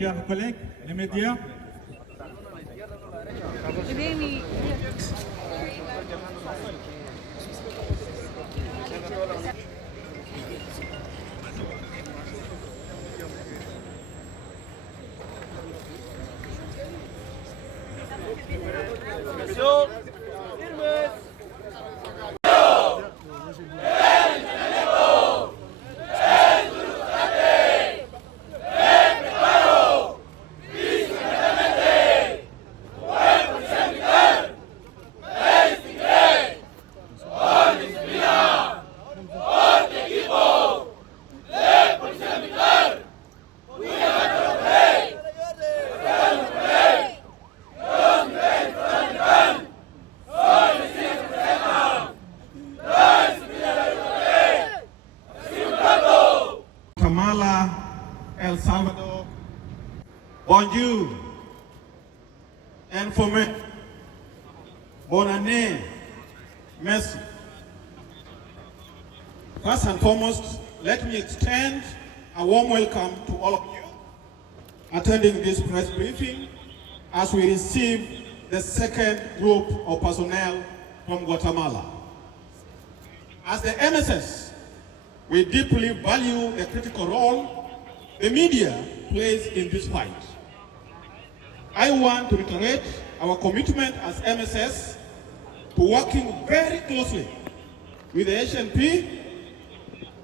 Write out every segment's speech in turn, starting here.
chers collègues, les médias. Gwatemala, El Salvador, bonjour, informé, bonne année, merci. First and foremost, let me extend a warm welcome to all of you attending this press briefing as we receive the second group of personnel from Gwatemala. As the MSS, we deeply value the critical role the media plays in this fight. I want to reiterate our commitment as MSS to working very closely with the HNP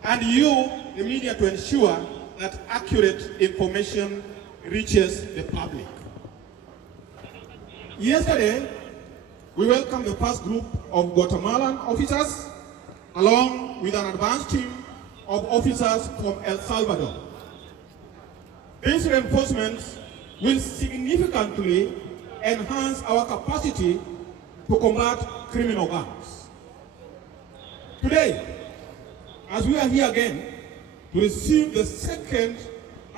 and you, the media, to ensure that accurate information reaches the public. Yesterday, we welcomed the first group of Guatemalan officers along with an advanced team of officers from El Salvador. These reinforcements will significantly enhance our capacity to combat criminal gangs. Today, as we are here again to receive the second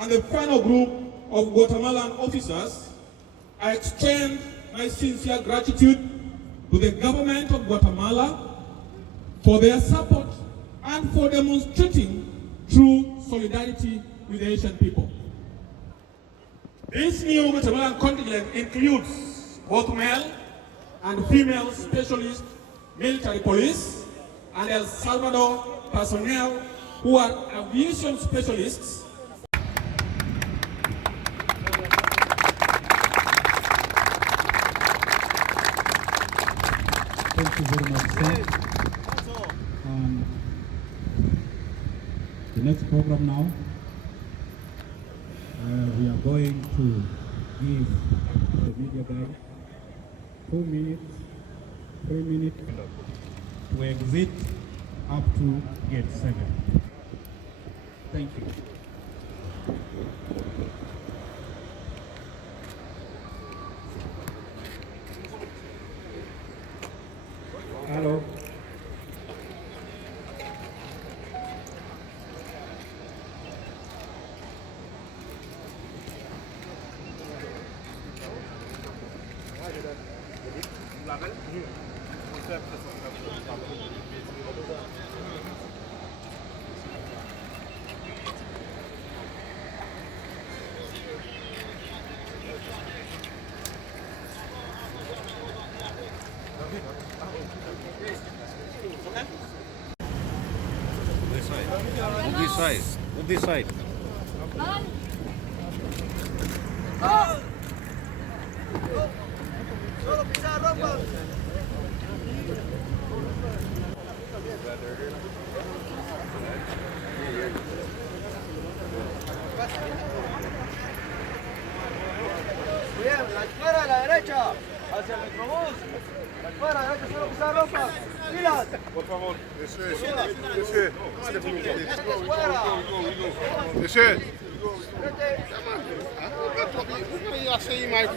and the final group of Guatemalan officers, I extend my sincere gratitude to the government of Guatemala for their support and for demonstrating true solidarity with the Asian people. This new Guatemalan contingent includes both male and female specialist military police and El Salvador personnel who are aviation specialists. Thank you very much, sir. The next program now, we are going to give the media guide 2 minutes, 3 minutes to exit up to gate 7. Thank you. Hello. On this side. Bien, la izquierda a la derecha, hacia el metrobús. La izquierda a la derecha, solo pisar ropa. ¡Pilas! Por favor, monsieur. Monsieur. Vous pouvez essayer, Mike.